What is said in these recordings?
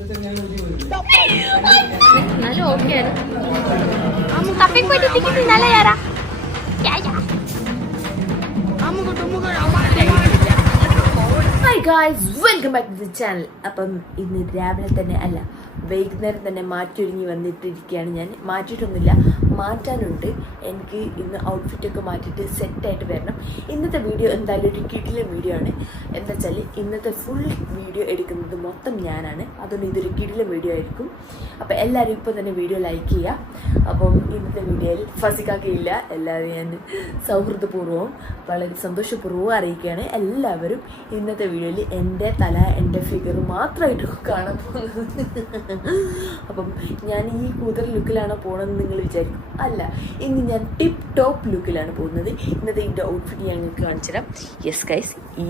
നല്ല ഓക്കെ ആണ്. Hi guys, welcome back to the channel. അപ്പം ഇന്ന് രാവിലെ തന്നെ അല്ല, വൈകുന്നേരം തന്നെ മാറ്റിയൊരുങ്ങി വന്നിട്ടിരിക്കുകയാണ് ഞാൻ. മാറ്റിയിട്ടൊന്നുമില്ല, മാറ്റാനുണ്ട്. എനിക്ക് ഇന്ന് ഔട്ട്ഫിറ്റൊക്കെ മാറ്റിയിട്ട് സെറ്റായിട്ട് വരണം. ഇന്നത്തെ വീഡിയോ എന്തായാലും ഒരു കിടിലൻ വീഡിയോ ആണ്. എന്താ വെച്ചാൽ ഇന്നത്തെ ഫുൾ വീഡിയോ എടുക്കുന്നത് മൊത്തം ഞാനാണ്. അതുകൊണ്ട് ഇതൊരു കിടിലൻ വീഡിയോ ആയിരിക്കും. അപ്പോൾ എല്ലാവരും ഇപ്പോൾ തന്നെ വീഡിയോ ലൈക്ക് ചെയ്യുക. അപ്പം ഇന്നത്തെ വീഡിയോയിൽ ഫസിക്കാക്കയില്ല, എല്ലാവരും ഞാൻ സൗഹൃദപൂർവ്വവും വളരെ സന്തോഷപൂർവ്വവും അറിയിക്കുകയാണ്. എല്ലാവരും ഇന്നത്തെ വീഡിയോയിൽ എൻ്റെ തല, എൻ്റെ ഫിഗർ മാത്രമായിട്ട് കാണാൻ പോകുന്നത്. അപ്പം ഞാൻ ഈ കൂതർ ലുക്കിലാണോ പോകണമെന്ന് നിങ്ങൾ വിചാരിക്കും. അല്ല, ഇന്ന് ഞാൻ ടിപ്പ് ടോപ്പ് ലുക്കിലാണ് പോകുന്നത്. ഇന്നത്തെ എൻ്റെ ഔട്ട്ഫിറ്റ് ഞാൻ നിങ്ങൾക്ക് കാണിച്ചു തരാം. യെസ് ഗൈസ്, ഈ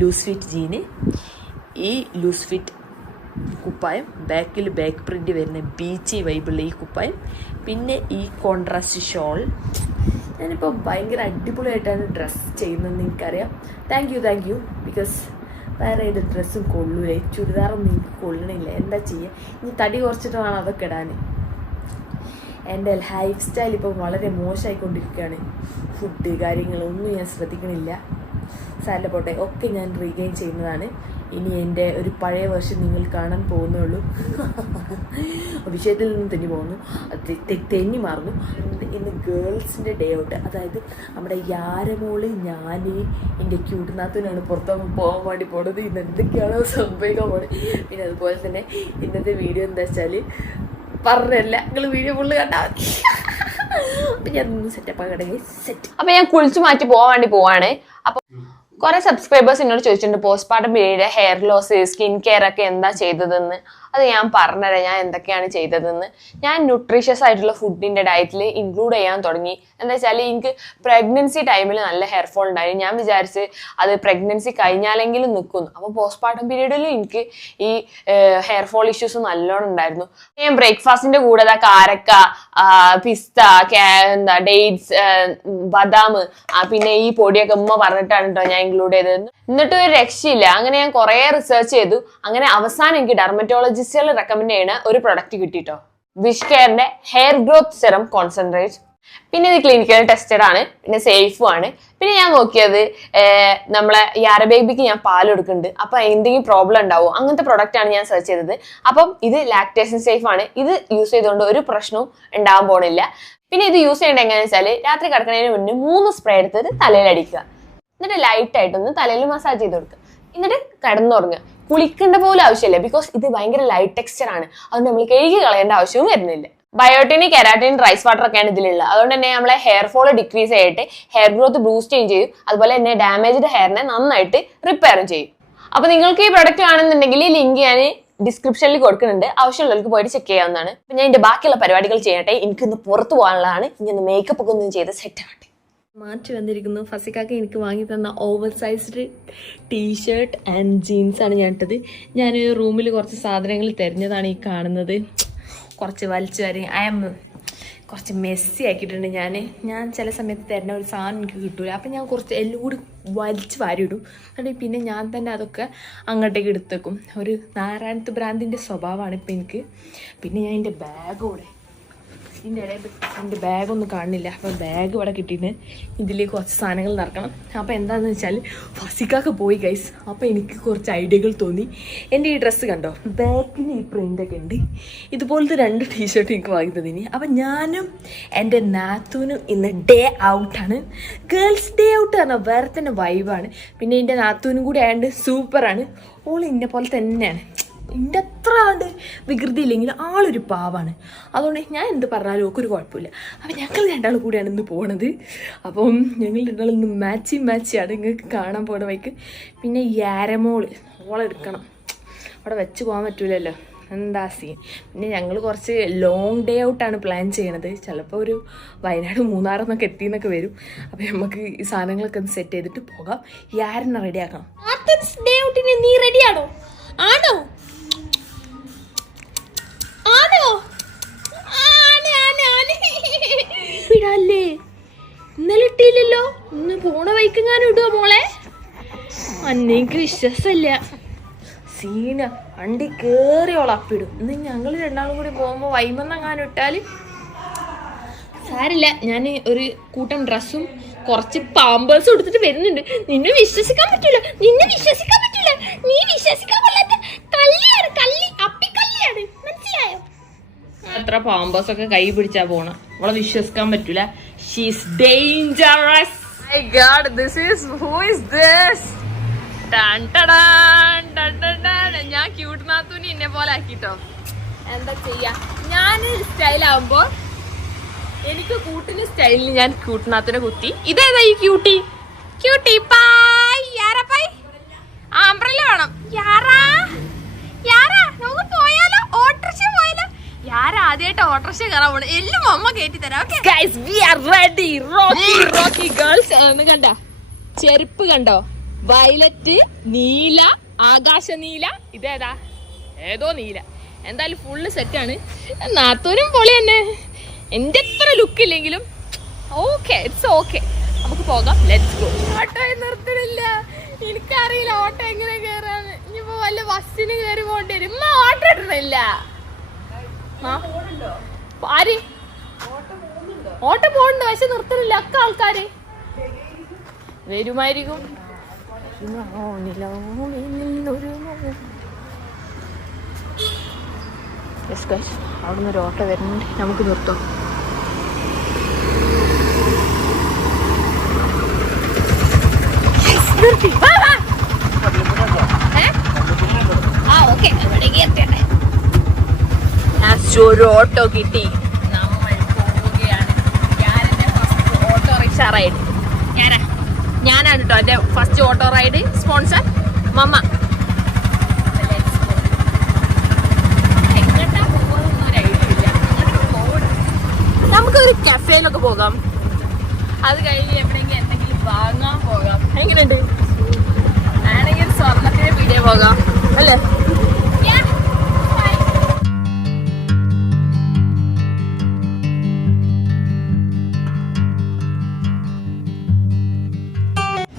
ലൂസ് ഫിറ്റ് ജീന്, ഈ ലൂസ് ഫിറ്റ് കുപ്പായം, ബാക്കിൽ ബാക്ക് പ്രിൻ്റ് വരുന്ന ബീച്ച് വൈബുള്ള ഈ കുപ്പായം, പിന്നെ ഈ കോൺട്രാസ്റ്റ് ഷോൾ. ഞാനിപ്പോൾ ഭയങ്കര അടിപൊളിയായിട്ടാണ് ഡ്രസ്സ് ചെയ്യുന്നതെന്ന് എനിക്കറിയാം. Thank you. ബിക്കോസ് വേറെ ഏത് ഡ്രസ്സും കൊള്ളൂലേ, ചുരിദാറൊന്നും എനിക്ക് കൊള്ളണില്ല. എന്താ ചെയ്യുക, ഇനി തടി കുറച്ചിട്ട് വേണം അതൊക്കെ ഇടാൻ. എൻ്റെ ലൈഫ് സ്റ്റൈൽ ഇപ്പം വളരെ മോശമായിക്കൊണ്ടിരിക്കുകയാണ്. ഫുഡ് കാര്യങ്ങളൊന്നും ഞാൻ ശ്രദ്ധിക്കണില്ല. സാലഡ് പോട്ടെ, ഒക്കെ ഞാൻ റീഗെയിൻ ചെയ്യുന്നതാണ്. ഇനി എൻ്റെ ഒരു പഴയ വർഷം നിങ്ങൾ കാണാൻ പോകുന്നുള്ളൂ. വിഷയത്തിൽ നിന്ന് തെന്നി പോകുന്നു, തെന്നി മാറുന്നു. ഇന്ന് ഗേൾസിൻ്റെ ഡേ ഔട്ട്, അതായത് നമ്മുടെ യാരമോള്, ഞാൻ, എൻ്റെ ക്യൂട്ടിനകത്തുനാണ് പുറത്ത് പോകാൻ വേണ്ടി പോണത്. ഇന്ന് എന്തൊക്കെയാണോ സംഭവിക്കാൻ പോണത്. പിന്നെ അതുപോലെ തന്നെ ഇന്നത്തെ വീഡിയോ എന്താ വെച്ചാൽ പറഞ്ഞല്ല, നിങ്ങൾ വീഡിയോ ഫുള്ള് കണ്ടാൽ മതി. അപ്പം ഞാൻ സെറ്റപ്പ് ആകണമെങ്കിൽ സെറ്റ്. അപ്പം ഞാൻ കുളിച്ചു മാറ്റി പോകാൻ വേണ്ടി പോവാണ്. അപ്പം കുറെ സബ്സ്ക്രൈബേഴ്സ് എന്നോട് ചോദിച്ചിട്ടുണ്ട് postpartum period hair loss, skin care ഒക്കെ എന്താ ചെയ്തതെന്ന്. അത് ഞാൻ പറഞ്ഞുതരാം ഞാൻ എന്തൊക്കെയാണ് ചെയ്തതെന്ന്. ഞാൻ ന്യൂട്രീഷ്യസ് ആയിട്ടുള്ള ഫുഡിന്റെ ഡയറ്റിൽ ഇൻക്ലൂഡ് ചെയ്യാൻ തുടങ്ങി. എന്താ വെച്ചാൽ എനിക്ക് പ്രഗ്നൻസി ടൈമിൽ നല്ല ഹെയർ ഫോൾ ഉണ്ടായിരുന്നു. ഞാൻ വിചാരിച്ച് അത് പ്രഗ്നൻസി കഴിഞ്ഞാലെങ്കിലും നിൽക്കുന്നു. അപ്പോൾ പോസ്റ്റ്മോർട്ടം പീരീഡിൽ എനിക്ക് ഈ ഹെയർ ഫോൾ ഇഷ്യൂസ് നല്ലോണം ഉണ്ടായിരുന്നു. ഞാൻ ബ്രേക്ക്ഫാസ്റ്റിന്റെ കൂടെ കാരക്ക, പിസ്ത, ഡേറ്റ്സ്, ബദാം, പിന്നെ ഈ പൊടിയൊക്കെ ഉമ്മ പറഞ്ഞിട്ടാണ് കേട്ടോ ഞാൻ ഇൻക്ലൂഡ് ചെയ്തത്. എന്നിട്ട് ഒരു രക്ഷയില്ല. അങ്ങനെ ഞാൻ കുറെ റിസർച്ച് ചെയ്തു. അങ്ങനെ അവസാനം എനിക്ക് ഡെർമറ്റോളജിസ്റ്റുകൾ റെക്കമെൻഡ് ചെയ്യുന്ന ഒരു പ്രൊഡക്റ്റ് കിട്ടിട്ടോ, വിഷ് കെയറിന്റെ ഹെയർ ഗ്രോത്ത് സെറം കോൺസെൻട്രേറ്റ്. പിന്നെ ഇത് ക്ലിനിക്കൽ ടെസ്റ്റഡ് ആണ്, പിന്നെ സേഫും ആണ്. പിന്നെ ഞാൻ നോക്കിയത് നമ്മളെ യാര ബേബിക്ക് ഞാൻ പാൽ കൊടുക്കുന്നുണ്ട്, അപ്പൊ എന്തെങ്കിലും പ്രോബ്ലം ഉണ്ടാവും, അങ്ങനത്തെ പ്രൊഡക്റ്റ് ആണ് ഞാൻ സെർച്ച് ചെയ്തത്. അപ്പം ഇത് ലാക്ടേഷൻ സേഫ് ആണ്. ഇത് യൂസ് ചെയ്തുകൊണ്ട് ഒരു പ്രശ്നവും ഉണ്ടാവാൻ പോണില്ല. പിന്നെ ഇത് യൂസ് ചെയ്യേണ്ടത് എങ്ങനെയാണെന്ന് വെച്ചാൽ രാത്രി കിടക്കുന്നതിന് മുന്നേ 3 സ്പ്രേ എടുത്തിട്ട് തലയിൽ അടിക്കുക. എന്നിട്ട് ലൈറ്റ് ആയിട്ടൊന്ന് തലയിൽ മസാജ് ചെയ്ത് കൊടുക്കുക. എന്നിട്ട് കിടന്നുറങ്ങുക. കുളിക്കേണ്ട പോലും ആവശ്യമില്ല, ബിക്കോസ് ഇത് ഭയങ്കര ലൈറ്റ് ടെക്സ്ചർ ആണ്. അതുകൊണ്ട് നമ്മൾ കഴുകി കളയേണ്ട ആവശ്യവും വരുന്നില്ല. ബയോട്ടിന്, കെരാറ്റിൻ, റൈസ് വാട്ടർ ഒക്കെയാണ് ഇതിലുള്ളത്. അതുകൊണ്ട് തന്നെ നമ്മളെ ഹെയർ ഫോൾ ഡിക്രീസ് ചെയ്തിട്ട് ഹെയർ ഗ്രോത്ത് ബൂസ്റ്റ് ചെയ്യും. അതുപോലെ തന്നെ ഡാമേജ്ഡ് ഹെയറിനെ നന്നായിട്ട് റിപ്പയറും ചെയ്യും. അപ്പൊ നിങ്ങൾക്ക് ഈ പ്രൊഡക്റ്റ് കാണുന്നുണ്ടെങ്കിൽ ഈ ലിങ്ക് ഞാൻ ഡിസ്ക്രിപ്ഷനിൽ കൊടുക്കുന്നുണ്ട്. ആവശ്യമുള്ളവർക്ക് പോയിട്ട് ചെക്ക് ചെയ്യാവുന്നതാണ്. അപ്പൊ ഞാൻ ഇതിന്റെ ബാക്കിയുള്ള പരിപാടികൾ ചെയ്യട്ടെ. എനിക്കിന്ന് പുറത്ത് പോകാനുള്ളതാണ്. ഇനി മേക്കപ്പ് ഒക്കെ ഒന്നും ചെയ്ത് സെറ്റ് ആവട്ടെ. മാറ്റി വന്നിരിക്കുന്നു. ഫസിക്കാക്ക് എനിക്ക് വാങ്ങി തന്ന ഓവർ സൈസ്ഡ് ടീഷർട്ട് ആൻഡ് ജീൻസാണ് ഞാൻ ഇട്ടത്. ഞാൻ റൂമിൽ കുറച്ച് സാധനങ്ങൾ തിരഞ്ഞതാണ് ഈ കാണുന്നത്. കുറച്ച് വലിച്ചു വരെ കുറച്ച് മെസ്സി ആക്കിയിട്ടുണ്ട്. ഞാൻ ചില സമയത്ത് തരുന്ന ഒരു സാധനം എനിക്ക് കിട്ടൂല. അപ്പം ഞാൻ കുറച്ച് എല്ലാം കൂടി വലിച്ച് വാരിയിടും. എന്നിട്ട് പിന്നെ ഞാൻ തന്നെ അതൊക്കെ അങ്ങോട്ടേക്ക് എടുത്തേക്കും. ഒരു നാരായണത്ത് ബ്രാൻഡിൻ്റെ സ്വഭാവമാണ് ഇപ്പം എനിക്ക്. പിന്നെ ഞാൻ എൻ്റെ ബാഗോടെ ഇതിൻ്റെ ഇടയിൽ എൻ്റെ ബാഗൊന്നും കാണുന്നില്ല. അപ്പം ബാഗ് ഇവിടെ കിട്ടിയിട്ട് ഇതിലേക്ക് കുറച്ച് സാധനങ്ങൾ നിറക്കണം. അപ്പോൾ എന്താണെന്ന് വെച്ചാൽ ഫസിക്കാക്ക് പോയി ഗൈസ്. അപ്പോൾ എനിക്ക് കുറച്ച് ഐഡിയകൾ തോന്നി. എൻ്റെ ഈ ഡ്രസ്സ് കണ്ടോ, ബാക്കിന് ഈ പ്രിൻ്റൊക്കെ ഉണ്ട്. ഇതുപോലത്തെ 2 ടീഷർട്ട് എനിക്ക് വാങ്ങി തന്നിനി. അപ്പം ഞാനും എൻ്റെ നാത്തൂനും ഇന്ന് ഡേ ഔട്ടാണ്. ഗേൾസ് ഡേ ഔട്ട് പറഞ്ഞാൽ വേറെ തന്നെ വൈബാണ്. പിന്നെ എൻ്റെ നാത്തൂനും കൂടി ആയതുകൊണ്ട് സൂപ്പറാണ്. ഓൾ ഇന്നെ പോലെ തന്നെയാണ്. എൻ്റെ അത്ര ആണ്ട് വികൃതി ഇല്ലെങ്കിൽ ആളൊരു പാവാണ്. അതുകൊണ്ട് ഞാൻ എന്ത് പറഞ്ഞാലും ഒക്കെ ഒരു കുഴപ്പമില്ല. അപ്പം ഞങ്ങൾ 2 കൂടിയാണ് ഇന്ന് പോണത്. അപ്പം ഞങ്ങൾ 2 ഇന്ന് മാച്ചിയാണ് നിങ്ങൾക്ക് കാണാൻ പോകുന്ന വഴിക്ക്. പിന്നെ യാരമോള് ഓളെടുക്കണം, അവിടെ വെച്ച് പോകാൻ പറ്റൂലല്ലോ, എന്താ സീൻ. പിന്നെ ഞങ്ങൾ കുറച്ച് ലോങ് ഡേ ഔട്ടാണ് പ്ലാൻ ചെയ്യണത്. ചിലപ്പോൾ ഒരു വയനാട്, മൂന്നാറെന്നൊക്കെ എത്തിയെന്നൊക്കെ വരും. അപ്പം നമുക്ക് ഈ സാധനങ്ങളൊക്കെ ഒന്ന് സെറ്റ് ചെയ്തിട്ട് പോകാം. യാരനെ റെഡിയാക്കണം. ഡേ ഔട്ടിന് നീ റെഡിയാണോ? ആണോ? ഇടല്ലേ, ഇന്നലെ ഇട്ടില്ലല്ലോ. ഇന്ന് പോണ വൈക്ക് ഞാൻ ഇടുക മോളെ. അന്നെനിക്ക് വിശ്വാസമില്ല. സീന വണ്ടി കേറിയോളം അപ്പിടും. ഇന്ന് ഞങ്ങൾ രണ്ടാളും കൂടി പോകുമ്പോൾ വൈമെന്നെങ്ങാനും ഇട്ടാൽ സാരില്ല. ഞാൻ ഒരു കൂട്ടം ഡ്രസ്സും കുറച്ച് പാമ്പേഴ്സും എടുത്തിട്ട് വരുന്നുണ്ട്. നിന്നെ വിശ്വസിക്കാൻ പറ്റൂല, നീ വിശ്വസിക്കാൻ കൊള്ളാത്ത കള്ളിയാണ്, അപ്പിക്കള്ളിയാണ്, മനസ്സിലായോ? അത്ര പാമ്പേഴ്സ് ഒക്കെ കൈ പിടിച്ചാ പോണം. അവളെ വിശ്വസിക്കാൻ പറ്റൂല. She's dangerous. My God, this is who is this? ഞാൻ ക്യൂട്ട് നാത്തൂനി എന്നെ പോലെ ആക്കിട്ടോ. എന്താ ചെയ്യാ, ഞാൻ സ്റ്റൈലാവുമ്പോ എനിക്ക് കൂട്ടിന് സ്റ്റൈലിന് ഞാൻ ക്യൂട്ടിനകത്തിനെ കുത്തി. ഇതേതാ ഈ ക്യൂട്ടി? ക്യൂട്ടി പായ് യാരാ പായ് ആംബ്രല്ല വേണം. യാറാ നമുക്ക് പോയാലോ? ഓട്ടോറിക്ഷ പോയാലോ? യാരാ ആദ്യമായിട്ട് ഓട്ടോറിക്ഷ കയറാൻ പോണേ. എല്ലാം അമ്മ കയറ്റി തരാം. Guys we are ready. Rocky girls എന്ന് കണ്ട ചെരുപ്പ് കണ്ടോ? വയലറ്റ്, നീല, ആകാശ നീല, ഇതേതാ ഏതോ നീല. എന്തായാലും ഫുള്ള് സെറ്റാണ്. നാത്തോനും പൊളി തന്നെ. എന്റെ അത്ര ലുക്ക് ഇല്ലെങ്കിലും ഓക്കെ, ഇറ്റ്സ് ഓക്കെ. നമുക്ക് പോകാം, ലെറ്റ്സ് ഗോ. ഓട്ടോ നിർത്തണില്ല, എനിക്കറിയില്ല ഓട്ടോ എങ്ങനെ കയറാന്ന്. ഇനിയിപ്പോ വല്ല ബസ്സിന് കയറി പോകേണ്ടി വരും. ഓട്ടോ ഇടണില്ല. ആര് ഓട്ടോ പോകണ്ട, പക്ഷെ നിർത്തണില്ല. ഒക്കെ ആൾക്കാര് വരുമായിരിക്കും. അവിടുന്ന് ഒരു ഓട്ടോ വരുന്നുണ്ട്, നമുക്ക് നിർത്താം. ഒരു ഓട്ടോ കിട്ടി, നമ്മൾ പോവുകയാണ്. ഞാനെന്റെ ഫസ്റ്റ് ഓട്ടോറിക്ഷ റൈഡ് ഞാനാണ് കേട്ടോ. എന്റെ ഫസ്റ്റ് ഓട്ടോ റൈഡ് സ്പോൺസർ മമ്മ. നമുക്കൊരു കഫേയിലൊക്കെ പോകാം. അത് കഴിഞ്ഞ് എവിടെയെങ്കിലും എന്തെങ്കിലും വാങ്ങാൻ പോകാം. എങ്ങനെയുണ്ട്? ആണെങ്കിൽ സ്വർണ്ണത്തിന് വീഡിയോ പോകാം അല്ലേ?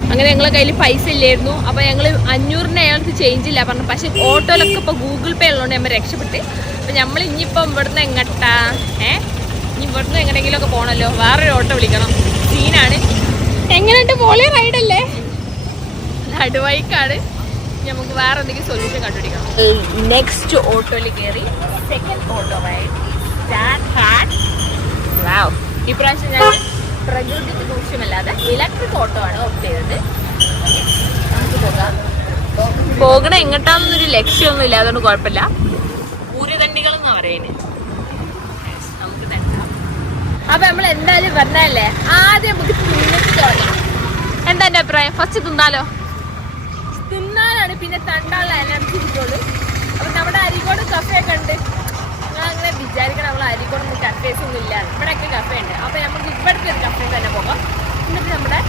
അങ്ങനെ ഞങ്ങളെ കയ്യിൽ പൈസ ഇല്ലായിരുന്നു. അപ്പോൾ ഞങ്ങൾ 500 അയാൾക്ക് ചേഞ്ച് ഇല്ല പറഞ്ഞു. പക്ഷെ ഓട്ടോയിലൊക്കെ ഇപ്പോൾ ഗൂഗിൾ പേ ഉള്ളതുകൊണ്ട് നമ്മൾ രക്ഷപ്പെട്ട്. അപ്പോൾ നമ്മൾ ഇനിയിപ്പം ഇവിടുന്ന് എങ്ങട്ടാ ഇനി ഇവിടുന്ന് എങ്ങനെയെങ്കിലുമൊക്കെ പോകണമല്ലോ. വേറൊരു ഓട്ടോ വിളിക്കണം. സീനാണ്. എങ്ങനെയുണ്ട്? പോളി റൈഡല്ലേ? നടുവൈക്കാണ്. നമുക്ക് വേറെ എന്തെങ്കിലും സൊല്യൂഷൻ കണ്ടുപിടിക്കണം. നെക്സ്റ്റ് ഓട്ടോയിൽ കയറി സെക്കൻഡ് ഓട്ടോ റൈഡ്. ഇപ്രാവശ്യം ഞാൻ പ്രകൃതിക്ക് ദൂഷ്യമല്ലാതെ ഇലക്ട്രിക് ഓട്ടോ ആണ് ഓപ്റ്റ് ചെയ്തത്. നമുക്ക് പോകാം. പോകണ എങ്ങോട്ടാന്നൊരു ലക്ഷ്യമൊന്നും ഇല്ല, അതുകൊണ്ട് കുഴപ്പമില്ല. പൂരതണ്ടികൾ എന്നാ പറയുന്നത്. നമുക്ക് തണ്ടാം. അപ്പൊ നമ്മൾ എന്തായാലും പറഞ്ഞല്ലേ, ആദ്യം നമുക്ക് തിന്നിട്ട് തുടങ്ങാം. എന്താ എന്റെ അഭിപ്രായം? ഫസ്റ്റ് തിന്നാലോ? തിന്നാലാണ് പിന്നെ തണ്ടാനുള്ള എനർജി കിട്ടുള്ളൂ. അപ്പൊ നമ്മുടെ അരീക്കോട് കഫേ ഒക്കെ ഉണ്ട്. ഞാൻ അങ്ങനെ വിചാരിക്കണം നമ്മൾ അരീക്കോടൊന്നും കഫേസ് ഒന്നും ഇല്ല. ഇവിടെയൊക്കെ കഫേ ഉണ്ട്. അപ്പൊ നമുക്ക് ഇവിടുത്തെ ഒരു കഫേ തന്നെ പോകാം. എന്നിട്ട് നമ്മുടെ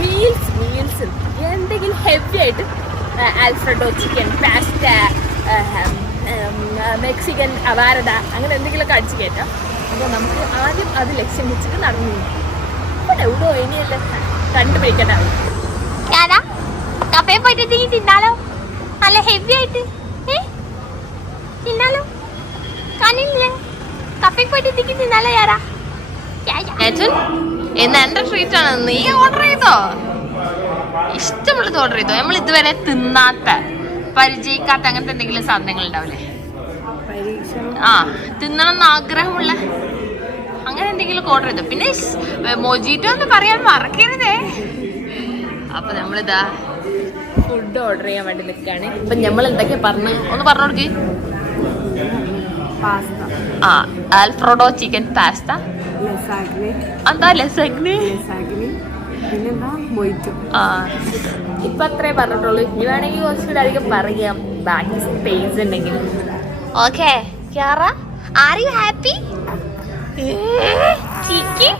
മീൽസ് എന്തെങ്കിലും ഹെവി ആയിട്ട് ആൽഫ്രഡോ ചിക്കൻ, പാസ്റ്റ, മെക്സിക്കൻ അവാരഡ അങ്ങനെ എന്തെങ്കിലുമൊക്കെ അടിച്ച് കയറ്റാം. അപ്പോൾ നമുക്ക് ആദ്യം അത് ലക്ഷ്യം വെച്ചിട്ട് നടന്നു. ഇവിടെ എവിടോ ഇനിയല്ല കണ്ടുപിടിക്കണ്ടാവും. കഫേ പോയിട്ട് തിന്നാലോ? നല്ല ഹെവി ആയിട്ട് തിന്നാലോ? കാണില്ലേ? കഫേ പോയിട്ട് തിന്നാലോ? യാരാ എന്ന് എന്റെ ട്രീറ്റ് ആണ്. നീ ഓർഡർ ചെയ്തോ? ഇഷ്ടമുള്ളത് ഓർഡർ ചെയ്തോ. നമ്മൾ ഇതുവരെ തിന്നാത്ത, പരിചയിക്കാത്ത അങ്ങനത്തെ എന്തെങ്കിലും സാധനങ്ങൾ ഉണ്ടാവില്ലേ? തിന്നണം എന്ന് ആഗ്രഹമുള്ള അങ്ങനെ എന്തെങ്കിലും ഓർഡർ ചെയ്തോ. പിന്നെ മൊജീറ്റോ എന്ന് പറയാൻ മറക്കരുതേ. അപ്പൊ നമ്മളിതാ ഫുഡ് ഓർഡർ ചെയ്യാൻ വേണ്ടി നിൽക്കുകയാണ്. അപ്പൊ നമ്മൾ എന്തൊക്കെയാ പറഞ്ഞു ഒന്ന് പറഞ്ഞു കൊടുക്ക്. ആൽഫ്രഡോ ചിക്കൻ പാസ്ത, എന്താ ലസാഗ്നി, ഇപ്പൊ അത്രേ പറഞ്ഞിട്ടുള്ളൂ. ഇനി വേണമെങ്കിൽ കുറച്ചുകൂടെ അധികം പറയാം, ബാക്കി സ്പേസ് ഉണ്ടെങ്കിൽ. ഓക്കെ ക്യാറ, ആർ യു ഹാപ്പി? ചിക്കി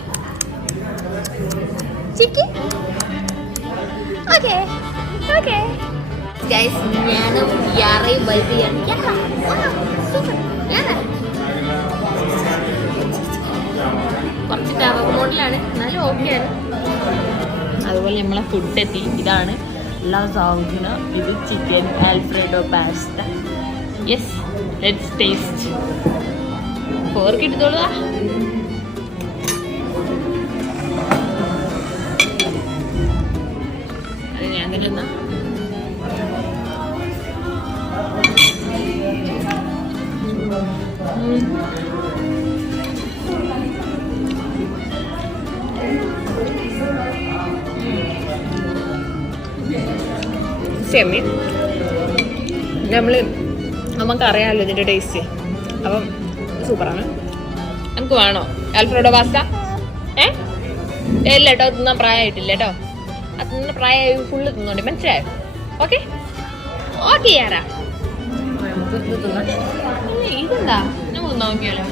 ചിക്കി ഓക്കെ ഓക്കെ ഗൈസ്, ഞാനും യാറയും വലുതാണ്. കുറച്ച് ടവർ മോഡലാണ്, എന്നാലും ഓക്കെയാണ്. അതുപോലെ നമ്മളെ ഫുഡ് എത്തി. ഇതാണ് lasagna with chicken alfredo pasta. Yes, let's taste. Fork ഇട്ടോളൂ. അത് ഞാൻ തന്നെ എന്നാ സെമി നമുക്കറിയാമല്ലോ ഇതിൻ്റെ ടേസ്റ്റ്, അപ്പം സൂപ്പറാണ്. നമുക്ക് വേണോ ആൽഫ്രെഡോ പാസ്ത? ഇല്ല കേട്ടോ, തിന്നാൻ പ്രായമായിട്ടില്ല കേട്ടോ. അത് തിന്ന പ്രായമായി ഫുള്ള് തിന്നോണ്ട്, മനസ്സിലായോ? ഓക്കെ ഓക്കെ യാറാ, നമുക്ക് ഇത് തിന്നാം. ഇതെന്താ നമുക്ക് നോക്കിയാലോ?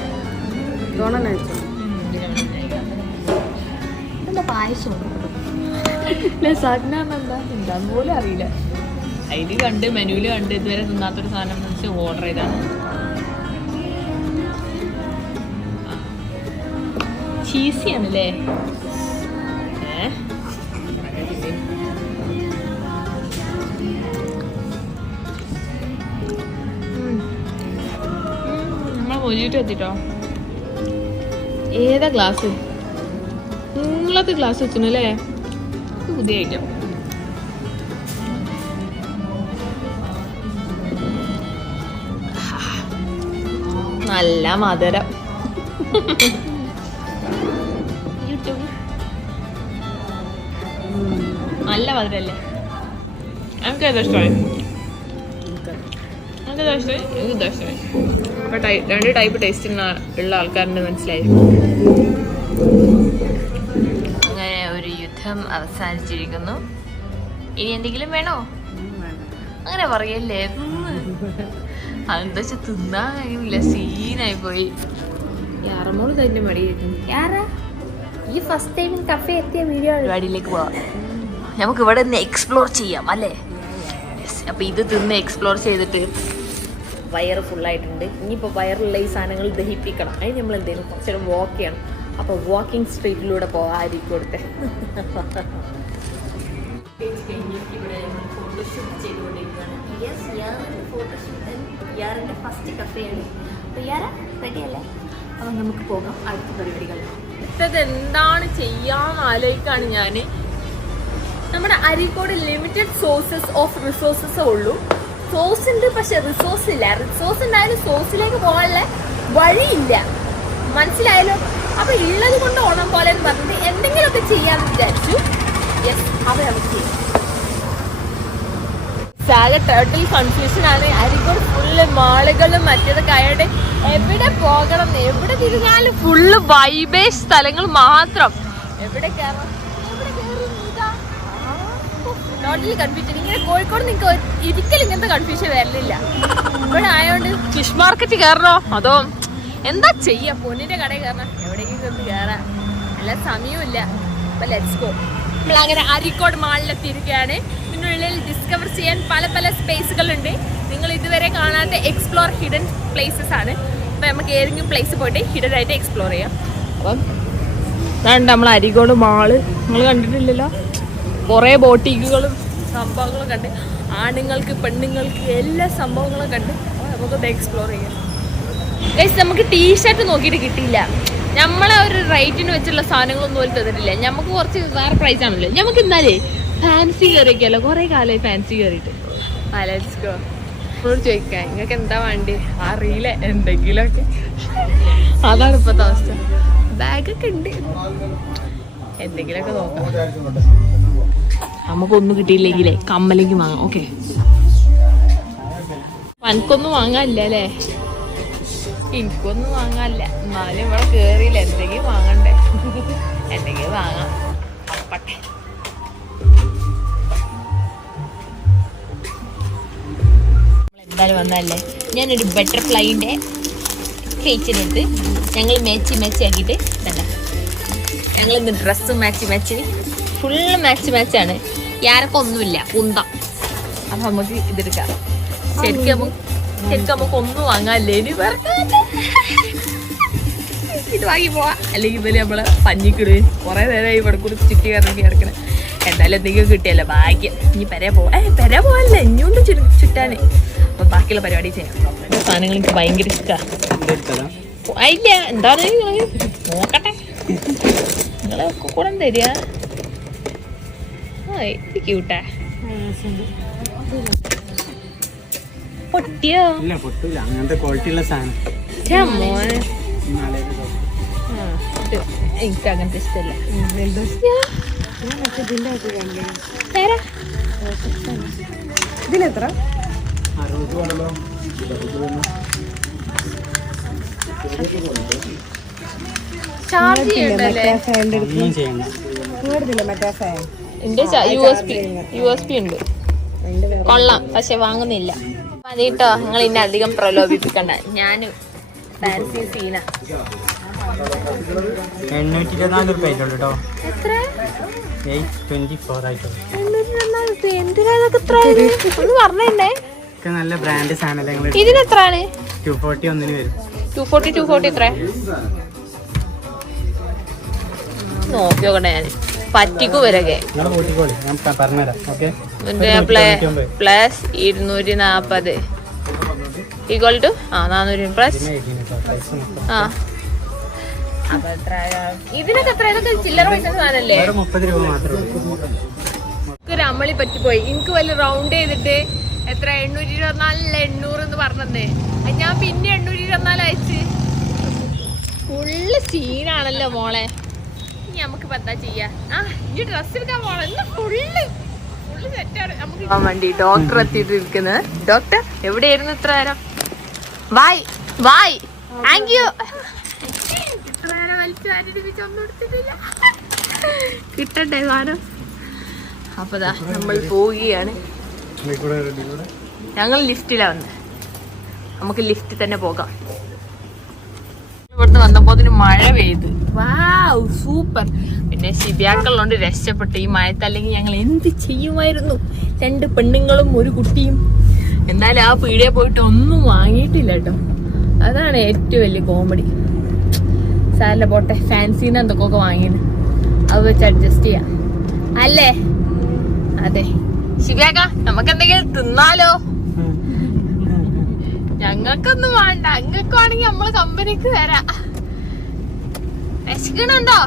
എന്താ പായസം എന്താന്ന് പോലും അറിയില്ല. അതിൽ കണ്ട് മെനുവിൽ കണ്ട് ഇതുവരെ തിന്നാത്തൊരു സാധനം വെച്ച് ഓർഡർ ചെയ്താണ്. ചീസി ആണല്ലേ? നമ്മളെ മൊജിയിട്ട് എത്തിട്ടോ. ഏതാ ഗ്ലാസ്? നിങ്ങളത് ഗ്ലാസ് വെച്ചിനല്ലേ? പുതിയ ഐറ്റം. നല്ല മധുരം. നല്ല മധുരല്ലേ? എനിക്ക് ഏതാ ഇഷ്ടമായി? എനിക്കതാ ഇഷ്ടമായി, എനിക്കിതാ ഇഷ്ടമായി. അപ്പൊ രണ്ട് ടൈപ്പ് ടേസ്റ്റിംഗ് ഉള്ള ആൾക്കാരുടെ മനസ്സിലായിരിക്കും. അങ്ങനെ ഒരു യുദ്ധം അവസാനിച്ചിരിക്കുന്നു. ഇനി എന്തെങ്കിലും വേണോ? അങ്ങനെ പറയല്ലേ, അതെന്താ വെച്ചാൽ തിന്നാൻ കഴിയുന്നില്ല, സീനായി പോയി. യാറമോള് തന്നെ മടിയായിരുന്നു. യാറാ, ഈ ഫസ്റ്റ് ടൈം കഫേ എത്തിയ വീഡിയോ പരിപാടിയിലേക്ക് പോവാം. നമുക്ക് ഇവിടെ നിന്ന് എക്സ്പ്ലോർ ചെയ്യാം അല്ലേ? അപ്പോൾ ഇത് തിന്ന് എക്സ്പ്ലോർ ചെയ്തിട്ട് വയറ് ഫുള്ളായിട്ടുണ്ട്. ഇനിയിപ്പോൾ വയറുള്ള ഈ സാധനങ്ങൾ ദഹിപ്പിക്കണം. അതിന് നമ്മൾ എന്തെങ്കിലും കുറച്ച് നേരം വാക്ക് ചെയ്യണം. അപ്പോൾ വാക്കിംഗ് സ്ട്രീറ്റിലൂടെ പോകാതിരിക്കും കൊടുത്തെ. ഇവിടെ ഫോട്ടോഷൂട്ട് ചെയ്തുകൊണ്ടിരിക്കുകയാണ്. യെസ്, യാറിൻ്റെ ഫോട്ടോഷൂട്ട്, യാറിൻ്റെ ഫസ്റ്റ് കഫേയാണ്. അപ്പോൾ യാറ റെഡി അല്ലേ? അപ്പം നമുക്ക് പോകാം അടുത്ത പരിപാടികൾ. ഇത് എന്താണ് ചെയ്യാൻ ആലോചിക്കാണ് ഞാൻ. നമ്മുടെ അരീക്കോട് ലിമിറ്റഡ് സോഴ്സസ് ഓഫ് റിസോഴ്സസേ ഉള്ളൂ. സോഴ്സ് ഉണ്ട്, പക്ഷെ റിസോഴ്സ് ഇല്ല. റിസോഴ്സ് ഉണ്ടായാലും സോഴ്സിലേക്ക് പോകാനുള്ള വഴിയില്ല, മനസ്സിലായല്ലോ? അപ്പൊ ഉള്ളത് കൊണ്ട് ഓണം പോലെ എന്ന് പറഞ്ഞിട്ട് എന്തെങ്കിലുമൊക്കെ ചെയ്യാന്ന് വിചാരിച്ചു. യെസ്, അപ്പൊ നമുക്ക് ചെയ്യാം. സാഗ ടോട്ടൽ കൺഫ്യൂഷൻ ആണ്. അരിക്കോട് ഫുള്ള് മാളുകളും മറ്റേതൊക്കെ ആയതുകൊണ്ട് എവിടെ പോകണം, എവിടെ തിരിഞ്ഞാലും ഫുള്ള് വൈബേഷ് സ്ഥലങ്ങൾ മാത്രം. എവിടെ കയറണം, ടോട്ടലി കൺഫ്യൂഷൻ. ഇങ്ങനെ കോഴിക്കോട് നിങ്ങൾക്ക് ഒരിക്കലും ഇങ്ങനത്തെ കൺഫ്യൂഷൻ വരലില്ല. ഇവിടെ ആയതുകൊണ്ട് ഫിഷ് മാർക്കറ്റ് കയറണോ അതോ എന്താ ചെയ്യാ, പൊന്നിന്റെ കടയിൽ കയറണം, എവിടേക്കൊക്കെ ഒന്ന് കയറാം. നല്ല സമയമില്ല. അപ്പൊ ലെറ്റ്സ് ഗോ. നമ്മളങ്ങനെ അരീക്കോട് മാളിലെത്തിയിരിക്കുകയാണ്. ഇതിനുള്ളിൽ ഡിസ്കവർ ചെയ്യാൻ പല പല സ്പേസുകളുണ്ട്. നിങ്ങൾ ഇതുവരെ കാണാത്ത എക്സ്പ്ലോർ ഹിഡൻ പ്ലേസസ് ആണ്. അപ്പം നമുക്ക് ഏതെങ്കിലും പ്ലേസ് പോയിട്ട് ഹിഡൻ ആയിട്ട് എക്സ്പ്ലോർ ചെയ്യാം. അപ്പം അതാണ് നമ്മൾ അരീക്കോട് മാള്. നിങ്ങൾ കണ്ടിട്ടില്ലല്ലോ? കുറേ ബോട്ടിക്കുകളും സംഭവങ്ങളും കണ്ട്, ആണുങ്ങൾക്ക് പെണ്ണുങ്ങൾക്ക് എല്ലാ സംഭവങ്ങളും കണ്ട് നമുക്കൊന്ന് എക്സ്പ്ലോർ ചെയ്യാം. ഗൈസ്, നമുക്ക് ടീഷർട്ട് നോക്കിയിട്ട് കിട്ടിയില്ല. നമ്മളെ ഒരു റേറ്റിന് വെച്ചുള്ള സാധനങ്ങളൊന്നും ഒരു തന്നിട്ടില്ല. നമുക്ക് കുറച്ച് വേറെ പ്രൈസ് ആണല്ലോ. നമുക്ക് എന്നാലേ ഫാൻസി കയറിയൊക്കെയല്ലോ, കുറേ കാലമായി ഫാൻസി കയറിയിട്ട്. ആലോചിക്കോ നമ്മളോട് ചോദിക്കാം, നിങ്ങൾക്ക് എന്താ വേണ്ടി അറിയില്ല, എന്തെങ്കിലുമൊക്കെ. അതാണ് ഇപ്പോഴത്തെ അവസ്ഥ. ബാഗൊക്കെ ഉണ്ട്, എന്തെങ്കിലുമൊക്കെ നോക്കാം. നമുക്കൊന്നും കിട്ടിയില്ലെങ്കിലേ കമ്മലേക്ക് വാങ്ങാം. ഓക്കെ, എനിക്കൊന്നും വാങ്ങാനില്ല അല്ലേ? എനിക്കൊന്നും വാങ്ങാനില്ല. എന്നാലും ഇവിടെ കേറിയില്ല, എന്തെങ്കിലും വാങ്ങണ്ടേ? എന്തെങ്കിലും വാങ്ങാം. അപ്പട്ടെ, എന്തായാലും വന്നല്ലേ. ഞാനൊരു ബട്ടർഫ്ലൈൻ്റെ ഫേച്ചിനെടുത്ത് ഞങ്ങൾ മാച്ച് ആക്കിയിട്ട് തന്നെ ഞങ്ങളിന്ന് ഡ്രസ്സ് മാച്ച് ഫുള്ള് മാച്ചാണ്. യാരൊക്കെ ഒന്നുമില്ല, ഉന്ത. അപ്പം നമുക്ക് ഇതെടുക്കാം. ശരിക്കും നമുക്ക് ഒന്നും വാങ്ങാല്ലേ, ഇനി ഇത് വാങ്ങി പോവാ. അല്ലെങ്കിൽ ഇവര് നമ്മളെ പഞ്ഞിക്കിടുകയും കുറേ നേരമായി ഇവിടെ കൂടി ചുറ്റി കറങ്ങി കിടക്കണേ. എന്തായാലും എന്തെങ്കിലും കിട്ടിയല്ലോ ഭാഗ്യം. ഇനി പെര പോവാനല്ല ഇനിയുണ്ട് ചുറ്റാന്. അപ്പൊ ബാക്കിയുള്ള പരിപാടി ചെയ്യാം. സാധനങ്ങൾ എനിക്ക് ഭയങ്കര ഇഷ്ടമാണ്. ഇല്ല എന്താണ് നോക്കട്ടെ നിങ്ങളെ കൂടെ തരിക. ഇത് ക്യൂട്ടാ. പൊട്ടിയോ? അങ്ങനത്തെ ക്വാളിറ്റി ഉള്ള സാധനം എനിക്ക് അങ്ങനത്തെ ഇഷ്ടമല്ല. ഇതിനെത്ര? ചാർജ് ചെയ്യണ്ടല്ലേ? മറ്റേ ഫാൻ എന്റെ USB ഉണ്ട്. കൊള്ളാം, പക്ഷെ വാങ്ങുന്നില്ല. മതിട്ടോ, നിങ്ങൾ ഇന്നെ അധികം പ്രലോഭിപ്പിക്കണ്ട. ഞാൻ ഫാൻസി സീന. 824 രൂപ ആയിട്ടുള്ളൂ എത്ര? 824 ആയിട്ടുള്ളൂ. എന്തിനാ ഇതൊക്കെ ഇത്ര? ഒന്ന് പറഞ്ഞേ. നല്ല ബ്രാൻഡ് സാധനം. ഇതിനെത്രാണ്? 240 ഒന്നിന് വരും. 240 എത്ര? നോക്കി നോക്കട്ടെ. ഞാൻ പറ്റിക്കു വരകെ പറഞ്ഞുതരാം. Okay, plus 240 equal to 400 plus ഇതിനൊക്കെ എത്ര? ഇതൊക്കെ ചില്ലറ പൈസ സാധനല്ലേ? 30 രൂപ മാത്രമേ ഒരു അമ്മളി പറ്റിപ്പോയി. എനിക്ക് വല്ല റൗണ്ട് ചെയ്തിട്ട് എത്ര 824 800 എന്ന് പറഞ്ഞതേ. ഞാൻ പിന്നെ 824 അയച്ച്. ഫുള്ള് സീനാണല്ലോ മോളെ. ഇനി നമുക്ക് എന്താ ചെയ്യാ? ഈ ഡ്രസ് എടുക്കാൻ പോണം. ഫുള്ള് സെറ്റാണ്. നമുക്ക് വണ്ടി ഡോക്ടർ എത്തിയിട്ടിരിക്കുന്നത്. ഡോക്ടർ എവിടെയായിരുന്നു ഇത്ര നേരം? വായ് താങ്ക് യു. ഇത്ര നേരം വലിച്ചു ആരംഭിച്ചൊന്നും എടുത്തിട്ടില്ല. കിട്ടട്ടെ സാധനം. അപ്പൊ നമ്മൾ പോവുകയാണ്. ഞങ്ങൾ ലിഫ്റ്റിലാ വന്നത്. നമുക്ക് ലിഫ്റ്റിൽ തന്നെ പോകാം. ഇവിടുന്ന് വന്നപ്പോ മഴ പെയ്ത്. Wow super. പിന്നെ ശിബിയാക്കളുണ്ട് രക്ഷപ്പെട്ട്. ഈ മഴത്ത് അല്ലെങ്കിൽ ഞങ്ങൾ എന്ത് ചെയ്യുമായിരുന്നു? 2 പെണ്ണുങ്ങളും 1 കുട്ടിയും. എന്നാലും ആ പീടിയെ പോയിട്ട് ഒന്നും വാങ്ങിയിട്ടില്ല കേട്ടോ. അതാണ് ഏറ്റവും വലിയ കോമഡി. സാറിന്റെ പോട്ടെ, ഫാൻസിന്ന് എന്തൊക്കെ വാങ്ങിയത് അത് വെച്ച് അഡ്ജസ്റ്റ് ചെയ്യാം അല്ലേ? അതെ ശിബിയാക്ക, നമുക്ക് എന്തെങ്കിലും തിന്നാലോ? ഞങ്ങൾക്കൊന്നും വേണ്ട, അങ്ങക്ക് വേണമെങ്കിൽ നമ്മള് കമ്പനിക്ക് വരാം. വിശക്കണുണ്ടോ?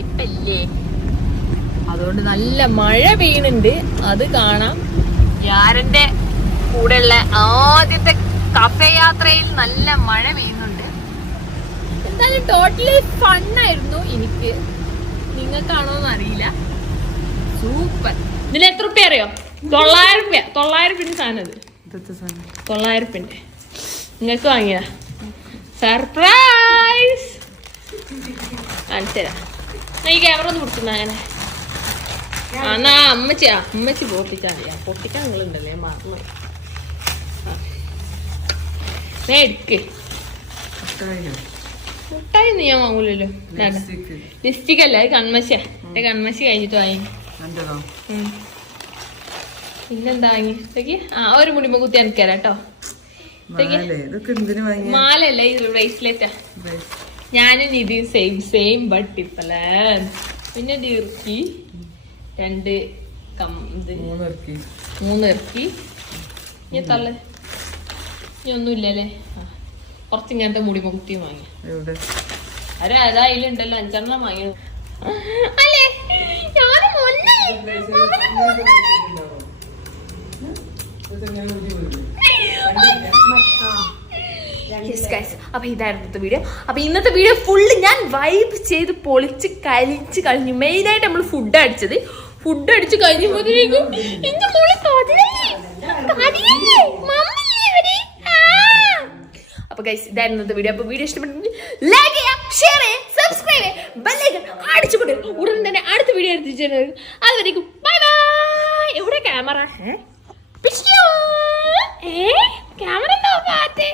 ഇപ്പല്ലേ. അതുകൊണ്ട് നല്ല മഴ പെയ്യുന്നുണ്ട്, അത് കാണാം. യാരന്റെ കൂടെയുള്ള ആദ്യത്തെ കഫേ യാത്രയിൽ നല്ല മഴ പെയ്യുന്നുണ്ട്. എന്തായാലും ടോട്ടലി ഫണ്ണായിരുന്നു. എനിക്ക് നിങ്ങൾക്കാണോന്ന് അറിയില്ല. സൂപ്പർ. ഇതിന് എത്ര റുപ്യ അറിയോ? 900 രൂപ. 900 രൂപ സാധനം. അത് 900 രൂപ നിങ്ങൾക്ക് വാങ്ങിയതാ. സർപ്രൈസ്. കാണിച്ചുതരാം. ഈ ക്യാമറ ഒന്ന് പിടിച്ചിരുന്ന അങ്ങനെ. എന്നാ അമ്മച്ചി പൊട്ടിച്ചാൽ മതി. പൊട്ടിക്കാൻ നിങ്ങളുണ്ടല്ലേ, മറന്നു. എടുക്ക്. മുട്ടായി ഒന്നും ഞാൻ വാങ്ങൂലല്ലോ. ലിപ്സ്റ്റിക് അല്ല, അത് കൺമശിയാ. എന്റെ കൺമശി കഴിഞ്ഞിട്ട് വാങ്ങി. പിന്നെന്താ വാങ്ങി? ഒരു മുടിമ്പ കുത്തി എനിക്കരാ കേട്ടോ. മാലല്ല, ഇത് ബ്രേസ്ലെറ്റാ. ഞാനും ഇത് സെയിം ബട്ട് ഇപ്പല. പിന്നെ ഇറക്കി 2 3 ഇറക്കി. ഇനി തള്ള ഇനി ഒന്നുമില്ലല്ലേ. കുറച്ച് ഇങ്ങനത്തെ മുടിമ്പ കുത്തിയും വാങ്ങി. അതിലുണ്ടല്ലോ 5 വാങ്ങി. അല്ലേ അപ്പൊ ഇതായിരുന്നു വീഡിയോ. അപ്പൊ ഇന്നത്തെ വീഡിയോ ഫുള്ള് ഞാൻ വൈബ് ചെയ്ത് പൊളിച്ച് കളിച്ച് കഴിഞ്ഞു. മെയിനായിട്ട് നമ്മൾ ഫുഡ് അടിച്ച് കഴിഞ്ഞപ്പോഴത്തേക്കും അപ്പൊ ഗൈസ് ഇതായിരുന്നു ഇന്നത്തെ വീഡിയോ. അപ്പൊ വീഡിയോ ഇഷ്ടപ്പെട്ടെങ്കിൽ ലൈക്ക് ചെയ്യാം, ഷെയർ ചെയ്യാം, സബ്സ്ക്രൈബ് ചെയ്യാം, ബെല്ലൈക്കൺ അടിച്ചുകൊണ്ട് ഉടൻ തന്നെ അടുത്ത വീഡിയോ എടുത്തിട്ട് അതുവരേക്കും ബൈ ബൈ. എവിടെ ക്യാമറ? ക്യാമറ നോക്കാത്തെ.